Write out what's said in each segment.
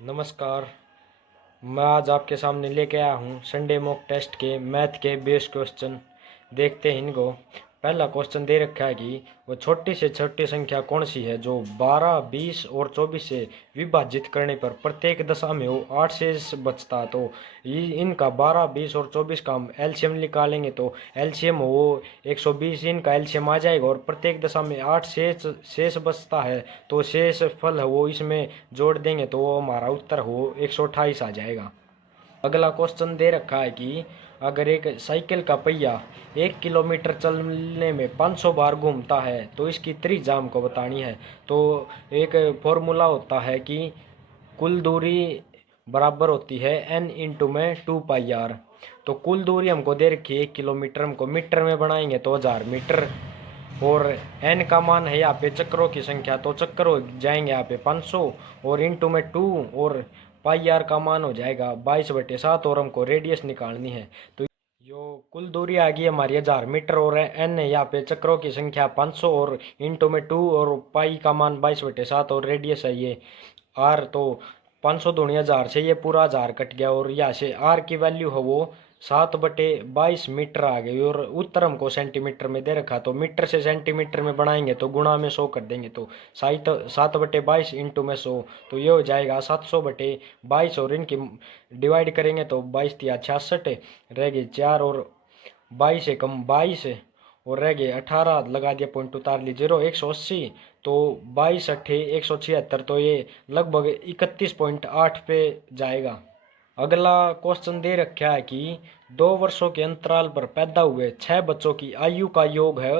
नमस्कार। मैं आज आपके सामने लेके आया हूँ संडे मॉक टेस्ट के मैथ के 20 क्वेश्चन। देखते हैं इनको। पहला क्वेश्चन दे रखा है कि वो छोटी से छोटी संख्या कौन सी है जो 12, 20 और 24 से विभाजित करने पर प्रत्येक दशा में वो 8 शेष बचता। तो इनका 12, 20 और 24 का हम एलसीएम निकालेंगे तो एलसीएम वो 120 इनका एलसीएम आ जाएगा और प्रत्येक दशा में 8 शेष बचता है। तो शेष फल है वो इसमें जोड़ देंगे तो वो हमारा उत्तर हो 128 आ जाएगा। अगला क्वेश्चन दे रखा है कि अगर एक साइकिल का पहिया 1 किलोमीटर चलने में 500 बार घूमता है तो इसकी त्रिज्या हमको बतानी है। तो एक फॉर्मूला होता है कि कुल दूरी बराबर होती है n इंटू में 2 पाई r। तो कुल दूरी हमको दे रखी है 1 किलोमीटर, हमको मीटर में बनाएंगे तो 1000 मीटर। और n का मान है यहाँ पे चक्रों की संख्या, तो चक्कर हो जाएंगे यहाँ पे 500 और इंटू में 2 और पाई आर का मान हो जाएगा 22/7 और हमको रेडियस निकालनी है। तो यो कुल दूरी आ गई हमारी 1000 मीटर और n है यहाँ पे चक्रों की संख्या 500 और इंटू में 2 और पाई का मान 22/7 और रेडियस है ये r। तो 500 दूनी 1000 से ये पूरा 1000 कट गया और यहाँ से r की वैल्यू है वो 7/22 मीटर आ गई। और उत्तर हमको सेंटीमीटर में दे रखा, तो मीटर से सेंटीमीटर में बनाएंगे तो गुणा में 100 कर देंगे तो 7/22 इंटू में 100 तो ये हो जाएगा 700/22 और इनकी डिवाइड करेंगे तो 22×3 = 66 रह गई 4 और 22 से कम 22 और रह गए 18, लगा दिया पॉइंट उतार ली 0, 180 तो 22×8 = 176 तो ये लगभग 31.8 पे जाएगा। अगला क्वेश्चन दे रखा है कि 2 वर्षों के अंतराल पर पैदा हुए 6 बच्चों की आयु का योग है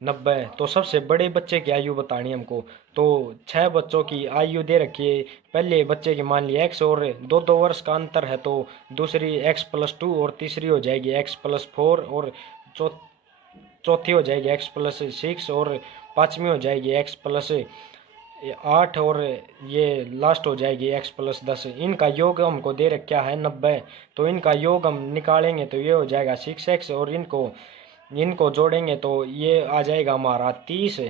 90। तो सबसे बड़े बच्चे की आयु बतानी है हमको। तो 6 बच्चों की आयु दे रखी है। पहले बच्चे की मान लिया x और 2-2 वर्ष का अंतर है तो दूसरी x+2 और तीसरी हो जाएगी x+4 और चौथी हो जाएगी x+6 और पांचवी हो जाएगी x+8 और ये लास्ट हो जाएगी x+10। इनका योग हमको दे रखा है 90। तो इनका योग हम निकालेंगे तो ये हो जाएगा 6x और इनको जोड़ेंगे तो ये आ जाएगा हमारा 30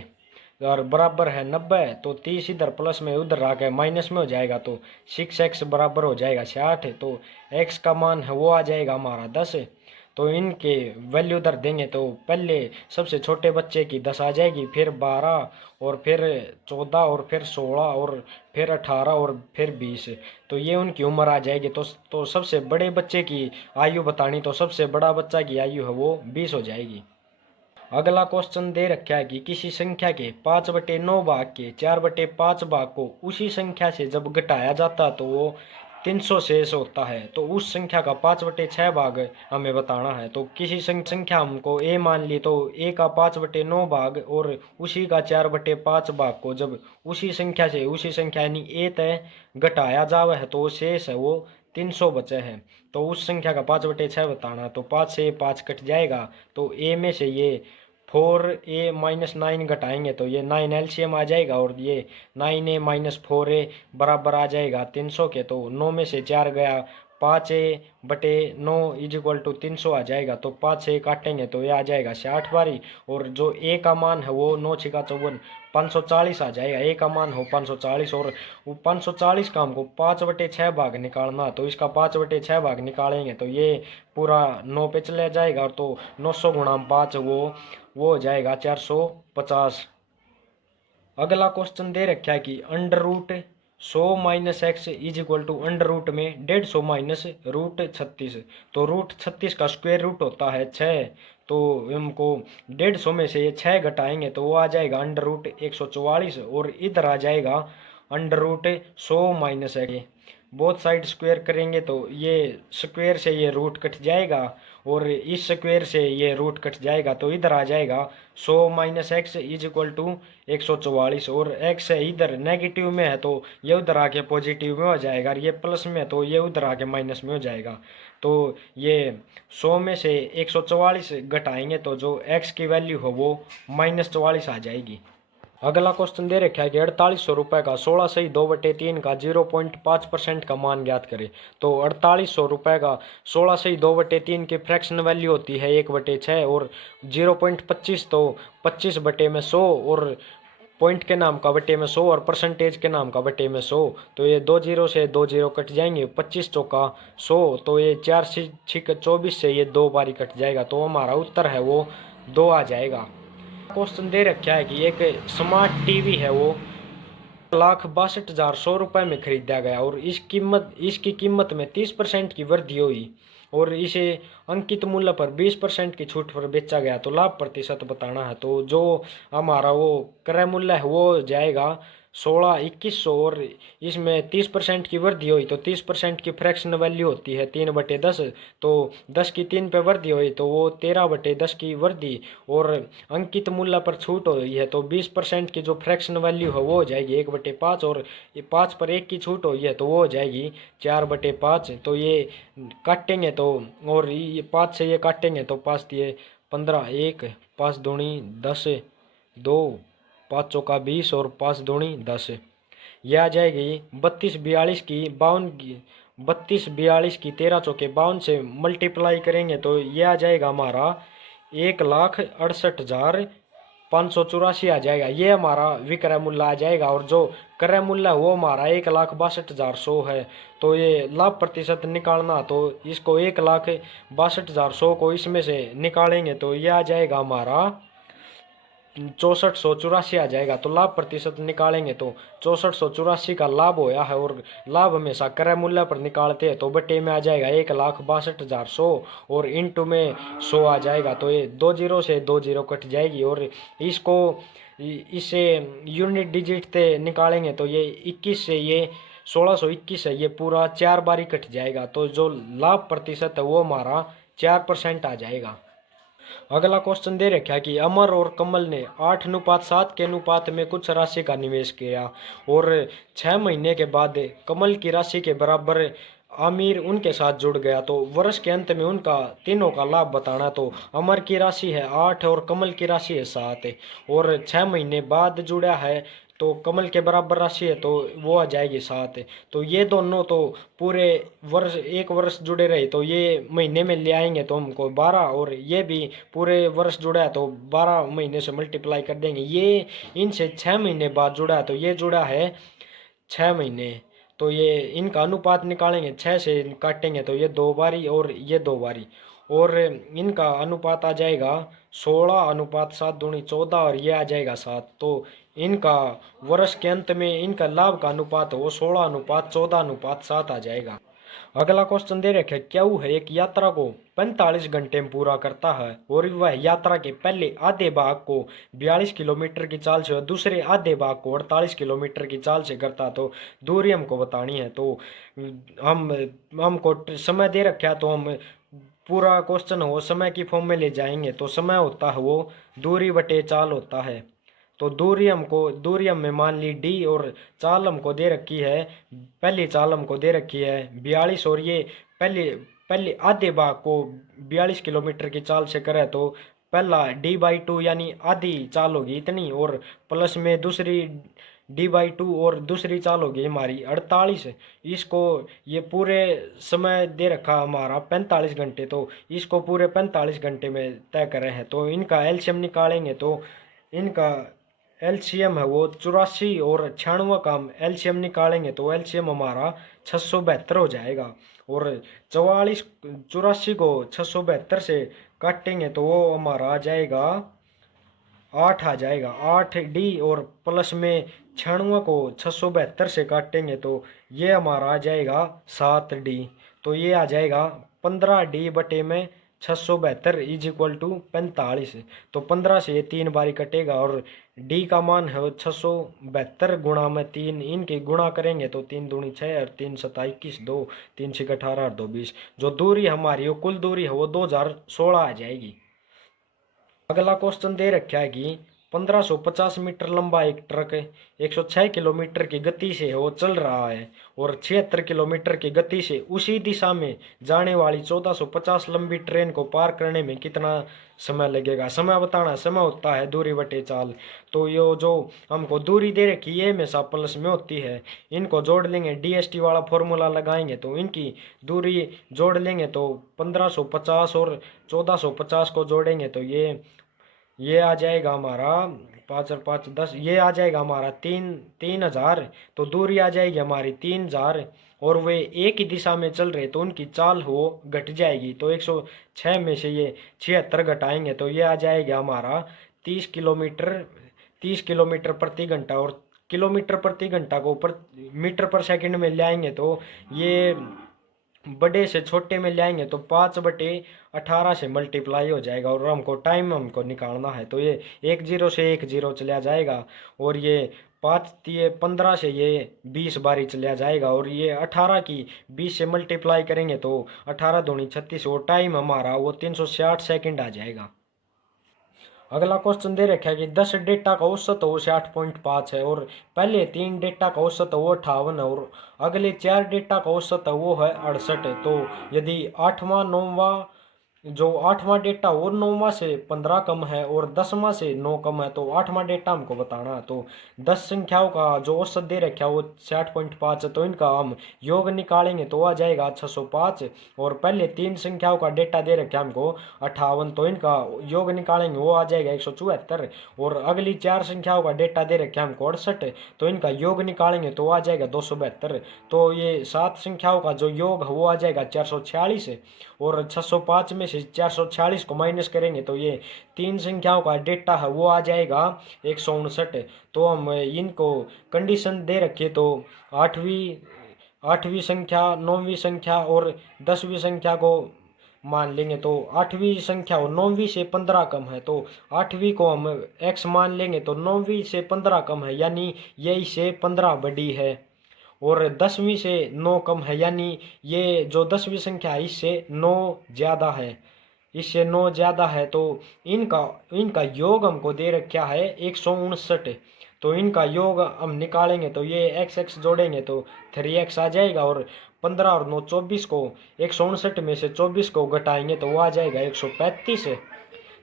और बराबर है 90। तो 30 इधर प्लस में उधर आ गए माइनस में हो जाएगा तो 6x बराबर हो जाएगा 60। तो x का मान है वो आ जाएगा हमारा 10। तो इनके वैल्यू उधर देंगे तो पहले सबसे छोटे बच्चे की 10 आ जाएगी, फिर 12 और फिर 14 और फिर 16 और फिर 18 और फिर 20। तो ये उनकी उम्र आ जाएगी। तो सबसे बड़े बच्चे की आयु बतानी, तो सबसे बड़ा बच्चा की आयु है वो 20 हो जाएगी। अगला क्वेश्चन दे रखा है कि किसी संख्या के 5/9 भाग के 4/5 भाग को उसी संख्या से जब घटाया जाता तो वो 300 शेष होता है। तो उस संख्या का 5/6 भाग हमें बताना है। तो किसी संख्या हमको a मान ली तो a का 5/9 भाग और उसी का 4/5 भाग को जब उसी संख्या से उसी संख्या यानी a तय घटाया जावे है तो शेष है वो 300 बचे हैं। तो उस संख्या का 5/6 बताना, तो 5 से 5 कट जाएगा तो a में से ये 4a-9 घटाएंगे तो ये 9 एलसीएम आ जाएगा और ये 9a-4a बराबर आ जाएगा 300 के। तो 9 में से 4 गया 5a/9 = 300 आ जाएगा। तो 5 से काटेंगे तो ये आ जाएगा 60 बारी और जो a का मान है वो 9×6 = 54 540 आ जाएगा। a का मान हो 540 और वो 540 का हमको 5/6 भाग निकालना, तो इसका 5/6 भाग निकालेंगे तो ये पूरा 9 पे चला जाएगा। तो 900 × 5 वो हो जाएगा 450। अगला क्वेश्चन दे रखा है कि √100 - x = √ में 150 - √36। तो √36 का स्क्वायर रूट होता है 6। तो हमको 150 में से ये 6 घटाएंगे तो वो आ जाएगा √144 और इधर आ जाएगा √100 - x। बोथ साइड स्क्वायर करेंगे तो ये स्क्वायर से ये रूट कट जाएगा और इस स्क्वायर से ये रूट कट जाएगा तो इधर आ जाएगा 100 - x = 144 और x है इधर नेगेटिव में है तो ये उधर आके पॉजिटिव में हो जाएगा और ये प्लस में है तो ये उधर आके माइनस में हो जाएगा। तो ये 100 में से 144 घटाएंगे तो जो x की वैल्यू हो वो -44 आ जाएगी। अगला क्वेश्चन दे रखा है कि 4800 रुपये का 16 सही 2/3 का 0.5% का मान ज्ञात करें। तो 4800 रुपये का 16 सही 2/3 की फ्रैक्शन वैल्यू होती है 1/6 और 0.25 तो 25/100 और पॉइंट के नाम का बटे में 100 और परसेंटेज के नाम का बटे में 100, तो ये 2 जीरो से 2 जीरो कट जाएंगे, 25 चौका 100, तो ये 4 छिक 24 से ये 2 बारी कट जाएगा, तो हमारा उत्तर है वो 2 आ जाएगा। क्वेश्चन दे रखा है कि एक स्मार्ट टीवी है वो 1,62,100 रुपये में खरीदा गया और इसकी कीमत में 30% की वृद्धि हुई और इसे अंकित मूल्य पर 20% की छूट पर बेचा गया, तो लाभ प्रतिशत बताना है। तो जो हमारा वो क्रय मूल्य है वो जाएगा 16,2100 और इसमें 30% की वृद्धि हुई, तो 30% की फ्रैक्शन वैल्यू होती है 3/10, तो 10 की 3 पे वृद्धि हुई तो वो 13/10 की वृद्धि और अंकित मूल्य पर छूट हुई है, तो 20% की जो फ्रैक्शन वैल्यू है वो हो जाएगी 1/5 और 5 पर 1 की छूट हुई है तो वो हो जाएगी 4/5। तो ये काटेंगे तो और ये 5 से ये काटेंगे तो 5 दिए 15, 1 5 दूनी 10, 2 5 चौका 20 और 5 दूनी 10, यह आ जाएगी 32 42 की 52 की 32 42 की 13 चौके 52 से मल्टीप्लाई करेंगे तो यह आ जाएगा हमारा 1,68,584 आ जाएगा। ये हमारा विक्रय मूल्य आ जाएगा और जो क्रय मूल्य वो हमारा 1,62,100 है। तो ये लाभ प्रतिशत निकालना, तो इसको 1,62,100 को इसमें से निकालेंगे तो यह आ जाएगा हमारा 6484 आ जाएगा। तो लाभ प्रतिशत निकालेंगे तो 6484 का लाभ होया है और लाभ हमेशा क्रय मूल्य पर निकालते हैं, तो बटे में आ जाएगा 1,62,100 और इंटू में 100 आ जाएगा, तो ये 2 जीरो से 2 जीरो कट जाएगी और इसको इसे यूनिट डिजिट से निकालेंगे तो ये 21 से ये 1621 है, ये पूरा 4 बारी कट जाएगा, तो जो लाभ प्रतिशत है वो हमारा 4% आ जाएगा। अगला क्वेश्चन दे रखा है कि अमर और कमल ने 8:7 के अनुपात में कुछ राशि का निवेश किया और 6 महीने के बाद कमल की राशि के बराबर आमिर उनके साथ जुड़ गया, तो वर्ष के अंत में उनका तीनों का लाभ बताना। तो अमर की राशि है 8 और कमल की राशि है 7 और 6 महीने बाद जुड़ा है तो कमल के बराबर राशि है तो वो आ जाएगी 7। तो ये दोनों तो पूरे वर्ष 1 वर्ष जुड़े रहे तो ये महीने में ले आएंगे तो हमको 12 और ये भी पूरे वर्ष जुड़ा है तो 12 महीने से मल्टीप्लाई कर देंगे। ये इनसे 6 महीने बाद जुड़ा है तो ये जुड़ा है 6 महीने, तो ये इनका अनुपात निकालेंगे 6 से काटेंगे तो ये 2 बारी और ये 2 बारी और इनका अनुपात आ जाएगा 16:7 दूनी 14 और ये आ जाएगा 7। तो इनका वर्ष के अंत में इनका लाभ का अनुपात वो 16:14:7 आ जाएगा। अगला क्वेश्चन दे रखे क्यों है एक यात्रा को 45 घंटे में पूरा करता है और वह यात्रा के पहले आधे भाग को 42 किलोमीटर की चाल से और दूसरे आधे भाग को 48 किलोमीटर की चाल से करता, तो दूरी हमको बतानी है। तो हम हमको समय दे रखा है तो हम पूरा क्वेश्चन हो समय की फॉर्म में ले जाएंगे, तो समय होता है वो दूरी बटे चाल होता है। तो दूरी हमें मान ली डी और चाल हमको दे रखी है, पहली चाल हमको दे रखी है 42 और ये पहले पहले आधे भाग को 42 किलोमीटर की चाल से करे तो पहला D/2 यानी आधी चाल होगी इतनी और प्लस में दूसरी D/2 और दूसरी चाल होगी हमारी 48। इसको ये पूरे समय दे रखा हमारा 45 घंटे, तो इसको पूरे 45 घंटे में तय करे हैं। तो इनका एलसीएम निकालेंगे तो इनका एलसीएम है वो 84 और 96 का हम एलसीएम निकालेंगे तो एलसीएम हमारा 672 हो जाएगा और 84 को 672 से काटेंगे तो वो हमारा आ जाएगा 8 आ जाएगा 8D और प्लस में 96 को 672 से काटेंगे तो ये हमारा आ जाएगा 7D, तो ये आ जाएगा 15D बटे में 672 इज इक्वल टू 45। तो 15 से ये 3 बारी कटेगा और D का मान है 672 गुणा में 3, इनके गुणा करेंगे तो 3 दूनी 6 और 3 7 21, 2 3 6 18 और 2 20, जो दूरी हमारी वो कुल दूरी है वो 2016 आ जाएगी। अगला क्वेश्चन दे रखा है कि 1550 मीटर लंबा एक ट्रक 106 किलोमीटर की गति से वो चल रहा है और 76 किलोमीटर की गति से उसी दिशा में जाने वाली 1450 लंबी ट्रेन को पार करने में कितना समय लगेगा। समय बताना, समय होता है दूरी बटे चाल। तो ये जो हमको दूरी दे रखी है हमेशा प्लस में होती है, इनको जोड़ लेंगे DST वाला फॉर्मूला लगाएंगे तो इनकी दूरी जोड़ लेंगे तो 1550 और 1450 को जोड़ेंगे तो ये ये आ जाएगा हमारा 5 और 5 10, ये आ जाएगा हमारा 3,000। तो दूरी आ जाएगी हमारी 3,000, और वे एक ही दिशा में चल रहे तो उनकी चाल हो घट जाएगी। तो 106 में से ये 76 घटाएंगे तो ये आ जाएगा हमारा 30 किलोमीटर, 30 किलोमीटर प्रति घंटा। और किलोमीटर प्रति घंटा को मीटर पर सेकंड में ले आएंगे तो ये बड़े से छोटे में ले आएंगे तो 5/18 से मल्टीप्लाई हो जाएगा। और हमको निकालना है तो ये 1 0 से 1 0 चला जाएगा, और ये 5 × 15 से ये 20 बारी चला जाएगा। और ये 18 की 20 से मल्टीप्लाई करेंगे तो 18 दूनी 36, और टाइम हमारा वो 360 सेकंड आ जाएगा। अगला क्वेश्चन दे रखा है कि 10 डेटा का औसत हो से 8.5 है, और पहले 3 डेटा का औसत है वो 58 है, और अगले 4 डेटा का औसत है वो है 68 है। तो यदि आठवां नौवां जो आठवां डेटा और 9वां से 15 कम है और 10वां से 9 कम है तो आठवां डेटा हमको बताना है। तो 10 संख्याओं का जो औसत दे रखा है वो 60.5 है, तो इनका हम योग निकालेंगे तो आ जाएगा 605। और पहले 3 संख्याओं का डेटा दे रखा है हमको 58, तो इनका योग निकालेंगे वो आ जाएगा 174। और अगली 4 संख्याओं का डेटा दे रखा है हमको 68, तो इनका योग निकालेंगे तो आ जाएगा 272। तो ये 7 संख्याओं का जो योग है वो आ जाएगा 446, और 605 में से 446 को माइनस करेंगे तो ये 3 संख्याओं का डेटा है वो आ जाएगा 159। तो हम इनको कंडीशन दे रखे तो आठवीं आठवीं संख्या, 9वीं संख्या और 10वीं संख्या को मान लेंगे। तो 8वीं संख्या और 9वीं से 15 कम है तो 8वीं को हम x मान लेंगे, तो 9वीं से 15 कम है यानी ये इससे 15 बड़ी है। और 10वीं से 9 कम है यानी ये जो 10वीं संख्या है इससे 9 ज़्यादा है, इससे 9 ज़्यादा है। तो इनका इनका योग हमको दे रखा है 159। तो इनका योग हम निकालेंगे तो ये एक्स एक्स जोड़ेंगे तो 3x आ जाएगा, और 15 और 9 24 को 159 में से 24 को घटाएंगे तो वो आ जाएगा 135।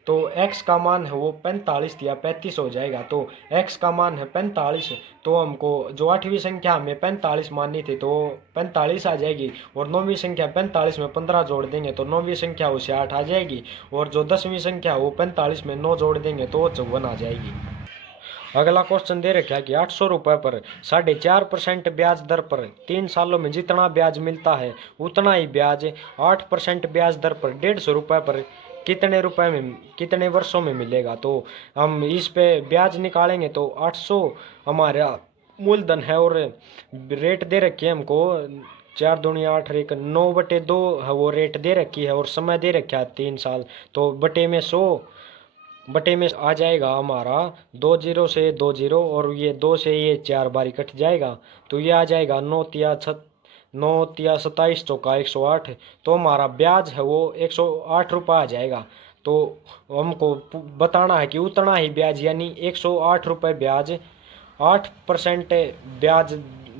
तो x का मान है वो 45 या 35 हो जाएगा। तो x का मान है 45, तो हमको जो 8वीं संख्या हमें 45 माननी थी तो 45 आ जाएगी। और 9वीं संख्या 45 में 15 जोड़ देंगे तो 9वीं संख्या उसे 8 आ जाएगी। और जो 10वीं संख्या वो 45 में 9 जोड़ देंगे तो 54 आ जाएगी। अगला क्वेश्चन दे रखा है कि 800 रुपये पर 4.5% ब्याज दर पर 3 सालों में जितना ब्याज मिलता है उतना ही ब्याज 8% ब्याज दर पर 150 रुपये पर कितने वर्षों में मिलेगा। तो हम इस पे ब्याज निकालेंगे तो 800 हमारा मूलधन है, और रेट दे रखी है हमको 4 दूनी 8 एक 9/2 है वो रेट दे रखी है, और समय दे रखा है 3 साल। तो बटे में आ जाएगा हमारा 2 0 से 2 0, और ये 2 से ये 4 बारी कट जाएगा तो ये आ जाएगा 9 तिया 27 चौका 108। तो हमारा ब्याज है वो 108 रुपये आ जाएगा। तो हमको बताना है कि उतना ही ब्याज यानी 108 रुपये ब्याज 8% ब्याज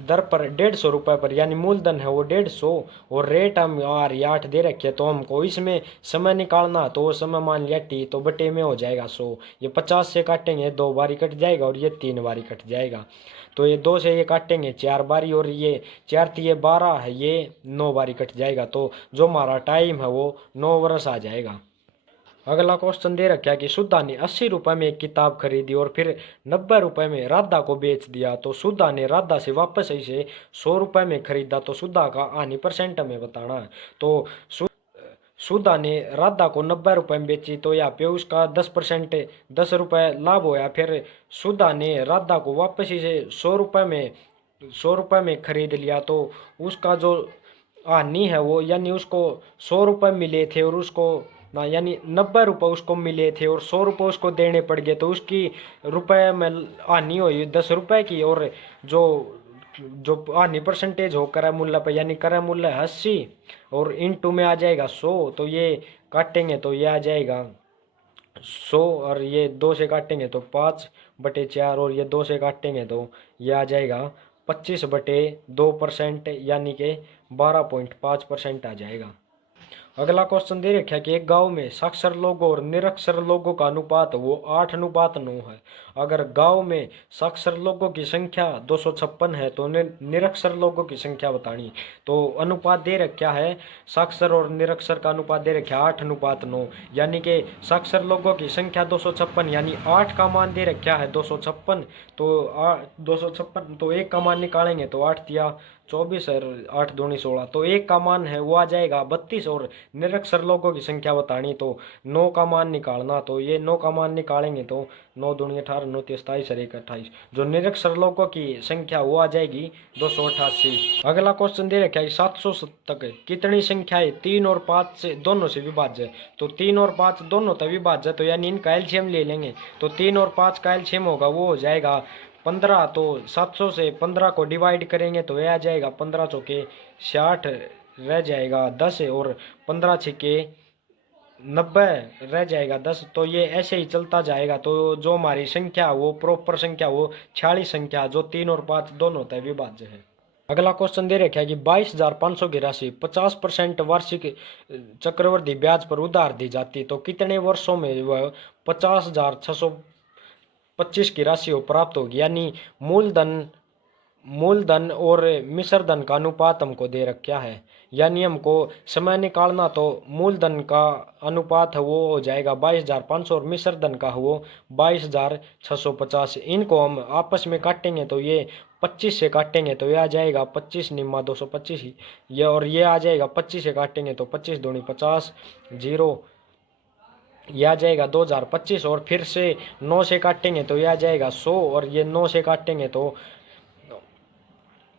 दर पर 150 रुपये पर, यानी मूलधन है वो 150, और रेट हम यार 8 दे रखे तो हमको इसमें समय निकालना तो वो समय मान लिया t, तो बटे में हो जाएगा 100। ये 50 से काटेंगे 2 बारी कट जाएगा, और ये 3 बारी कट जाएगा। तो ये 2 से ये काटेंगे 4 बारी, और ये 4 ये 12 है ये 9 बारी कट जाएगा। तो जो हमारा टाइम है वो 9 वर्ष आ जाएगा। अगला क्वेश्चन दे रखा है कि सुधा ने 80 रुपये में एक किताब खरीदी और फिर 90 रुपये में राधा को बेच दिया। तो सुधा ने राधा से वापस इसे 100 रुपये में खरीदा, तो सुधा का आनी परसेंट हमें बताना है। तो सुधा ने राधा को 90 रुपये में बेची तो यहाँ पे उसका 10% 10 रुपये लाभ होया। फिर सुधा ने राधा को वापस इसे 100 रुपये में खरीद लिया, तो उसका जो हानि है वो यानी उसको 100 रुपये मिले थे और उसको ना यानी 90 रुपये उसको मिले थे और 100 रुपये उसको देने पड़ गए, तो उसकी रुपये में हानि हुई 10 रुपये की। और जो जो हानि परसेंटेज हो क्रय मूल्य पर यानी क्रय मूल्य 80 और इनटू में आ जाएगा 100, तो ये काटेंगे तो ये आ जाएगा 100, और ये 2 से काटेंगे तो 5/4, और ये 2 से काटेंगे तो ये आ जाएगा 25/2%, यानी कि 12.5% आ जाएगा। अगला क्वेश्चन दे रखा है कि एक गांव में साक्षर लोगों और निरक्षर लोगों का अनुपात वो 8:9 है। अगर गांव में साक्षर लोगों की संख्या 256 है तो निरक्षर लोगों की संख्या बतानी। तो अनुपात दे रखा है, साक्षर और निरक्षर का अनुपात दे रखा है 8:9, यानी कि साक्षर लोगों की संख्या 256 यानी 8 का मान दे रखा है 256। तो 256 तो 1 का मान निकालेंगे तो 8 तिया 24 और 8 दूनी 16, तो 1 का मान है वो आ जाएगा 32। और निरक्षर लोगों की संख्या बतानी तो 9 का मान निकालना, तो ये 9 का मान निकालेंगे तो 9 दूनी 18, 9 तिया 27 और 1 28, जो निरक्षर लोगों की संख्या वो आ जाएगी 288। अगला क्वेश्चन दे रखा है 700 तक कितनी संख्याएं 3 और 5 से दोनों से विभाज्य है। तो 3 और 5 दोनों तक विभाज्य, तो यानी इनका एलसीएम ले लेंगे। तो 3 और 5 का एलसीएम होगा वो हो जाएगा 15। तो 700 से 15 को डिवाइड करेंगे तो यह आ जाएगा 15 चौके 60 रह जाएगा 10 और 15 छिके 90 रह जाएगा 10। तो ये ऐसे ही चलता जाएगा। तो जो हमारी संख्या वो प्रॉपर संख्या वो 46 संख्या जो 3 और 5 दोनों तय विभाज्य है। अगला क्वेश्चन दे रखा है कि 22,500 की राशि 50% वार्षिक चक्रवृद्धि ब्याज पर उधार दी जाती, तो कितने वर्षों में वह 50,625 की राशि को प्राप्त होगी। यानी मूलधन और मिश्र धन का अनुपात हमको दे रखा है, यानी हमको समय निकालना। तो मूलधन का अनुपात है वो हो जाएगा 22,500 और मिश्र धन का है वो 22,650। इनको हम आपस में काटेंगे तो ये 25 से काटेंगे तो ये आ जाएगा 25 निम्मा 225 ये, और ये आ जाएगा 25 से काटेंगे तो 25 दूनी 50 जीरो, यह आ जाएगा 2025। और फिर से 9 से काटेंगे तो यह आ जाएगा 100 और ये 9 से काटेंगे तो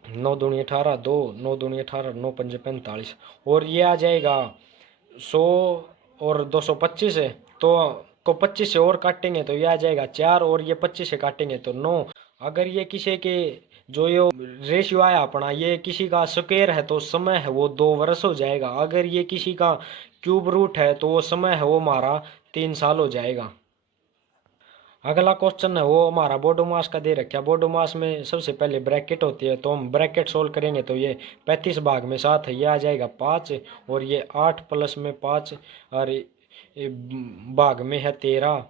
9 दूनी 18 2 9 दूनी 18 9 पंजे 45 और ये आ जाएगा 100 और 225 है तो 25 से और काटेंगे तो ये आ जाएगा 4 और ये 25 से काटेंगे तो 9। अगर ये किसी के जो ये रेशियो आया अपना ये किसी का स्क्वायर है तो समय है वो 2 वर्ष हो जाएगा। अगर ये किसी का क्यूब रूट है तो वो समय है वो हमारा 3 साल हो जाएगा। अगला क्वेश्चन है वो हमारा बोडोमास का दे रखा है। बोडोमास में सबसे पहले ब्रैकेट होती है तो हम ब्रैकेट सोल्व करेंगे तो ये 35 भाग में 7 है, ये आ जाएगा 5 और ये 8 प्लस में 5 और भाग में है 13,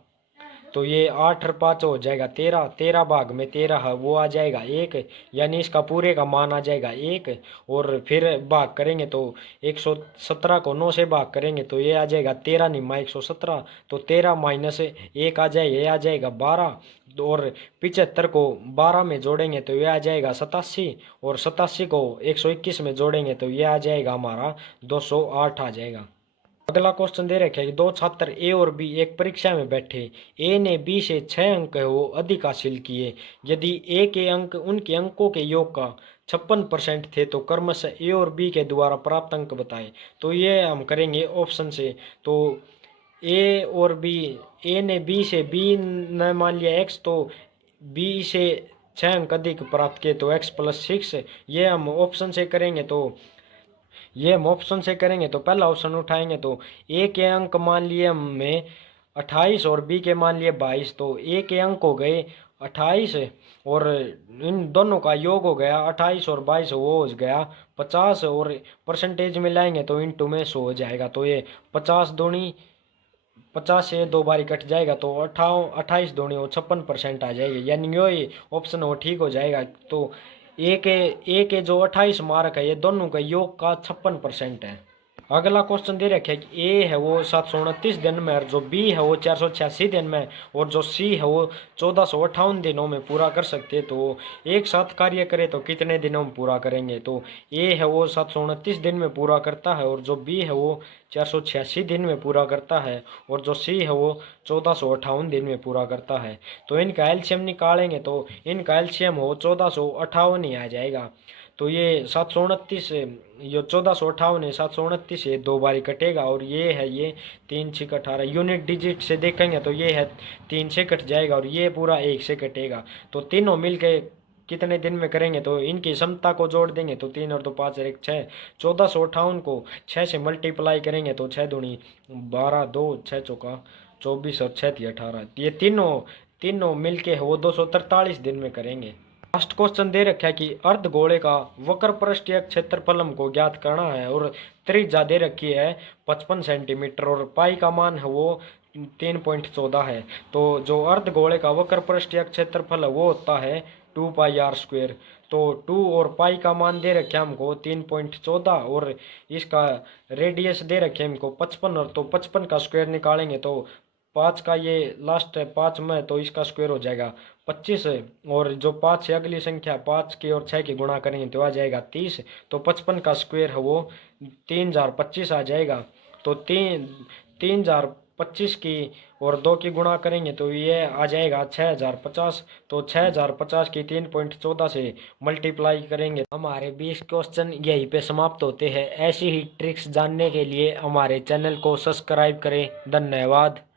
तो ये 8 और 5 हो जाएगा 13, 13 भाग में 13 है वो आ जाएगा 1, यानी इसका पूरे का मान आ जाएगा 1। और फिर भाग करेंगे तो 117 को 9 से भाग करेंगे तो ये आ जाएगा 13 निम्मा 117, तो 13 माइनस 1 आ जाएगा ये आ जाएगा 12 और 75 को 12 में जोड़ेंगे तो ये आ जाएगा 87 और 87 को 121 में जोड़ेंगे तो ये आ जाएगा हमारा 208 आ जाएगा। अगला क्वेश्चन दे रखे है कि 2 छात्र ए और बी एक परीक्षा में बैठे। ए ने बी से 6 अंक है वो अधिक हासिल किए। यदि ए के अंक उनके अंकों के योग का 56% थे तो क्रमशः ए और बी के द्वारा प्राप्त अंक बताए। तो ये हम करेंगे ऑप्शन से। तो ए और बी, ए ने बी से बी ने मान लिया एक्स तो बी से 6 अंक अधिक प्राप्त किए तो एक्स प्लस 6, ये हम ऑप्शन से करेंगे। तो ये हम ऑप्शन से करेंगे तो पहला ऑप्शन उठाएंगे तो ए के अंक मान लिए हमें 28 और बी के मान लिए 22, तो ए के अंक हो गए 28 और इन दोनों का योग हो गया 28 और 22 वो हो गया 50 और परसेंटेज में लाएंगे तो इंटू में 100 हो जाएगा। तो ये 50 दूनी 50 से 2 बारी कट जाएगा तो 28 दूनी वो 56% आ जाएगी, यानी ये ऑप्शन वो ठीक हो जाएगा। तो ए के जो 28 मार्क है ये दोनों का योग का 56% है। अगला क्वेश्चन दे रखे है कि ए है वो 729 दिन में और जो बी है वो 486 दिन में और जो सी है वो 1458 दिनों में पूरा कर सकते हैं। तो एक साथ कार्य करें तो कितने दिनों में पूरा करेंगे। तो ए है वो 729 दिन में पूरा करता है और जो बी है वो 486 दिन में पूरा करता है और जो सी है वो 1458 दिन में पूरा करता है। तो इनका एलसीएम निकालेंगे तो इनका एलसीएम हो 1458 ही आ जाएगा। तो ये 729 ये 1458 है 729 है 2 बारी कटेगा और ये है ये 3 6 18 यूनिट डिजिट से देखेंगे तो ये है 3 से कट जाएगा और ये पूरा 1 से कटेगा। तो तीनों मिलके कितने दिन में करेंगे तो इनकी समता को जोड़ देंगे तो 3 और 2 5 और 1 6, 1458 को 6 से मल्टीप्लाई करेंगे तो 6 दूनी 12 2 6 चौका 24 और 6 थी 18, ये तीनों मिलके वो 243 दिन में करेंगे। लास्ट क्वेश्चन दे रखा है कि अर्धगोले का वक्र पृष्ठीय क्षेत्रफल हमको ज्ञात करना है और त्रिज्या दे रखी है 55 सेंटीमीटर और पाई का मान है वो 3.14 है। तो जो अर्धगोले का वक्र पृष्ठीय क्षेत्रफल है वो होता है 2 पाई r²। तो 2 और पाई का मान दे रखे हमको 3.14 और इसका रेडियस दे रखे हमको 55 और तो 55 का स्क्वायर निकालेंगे तो 5 का ये लास्ट है 5 में तो इसका स्क्वायर हो जाएगा 25 और जो 5 से अगली संख्या 5 की और 6 की गुणा करेंगे तो आ जाएगा 30। तो 55 का स्क्वायर है वो 3025 आ जाएगा। तो 3025 की और 2 की गुणा करेंगे तो ये आ जाएगा 6050। तो 6050 की 3.14 से मल्टीप्लाई करेंगे हमारे 20 क्वेश्चन यहीं पे समाप्त होते हैं। ऐसी ही ट्रिक्स जानने के लिए हमारे चैनल को सब्सक्राइब करें। धन्यवाद।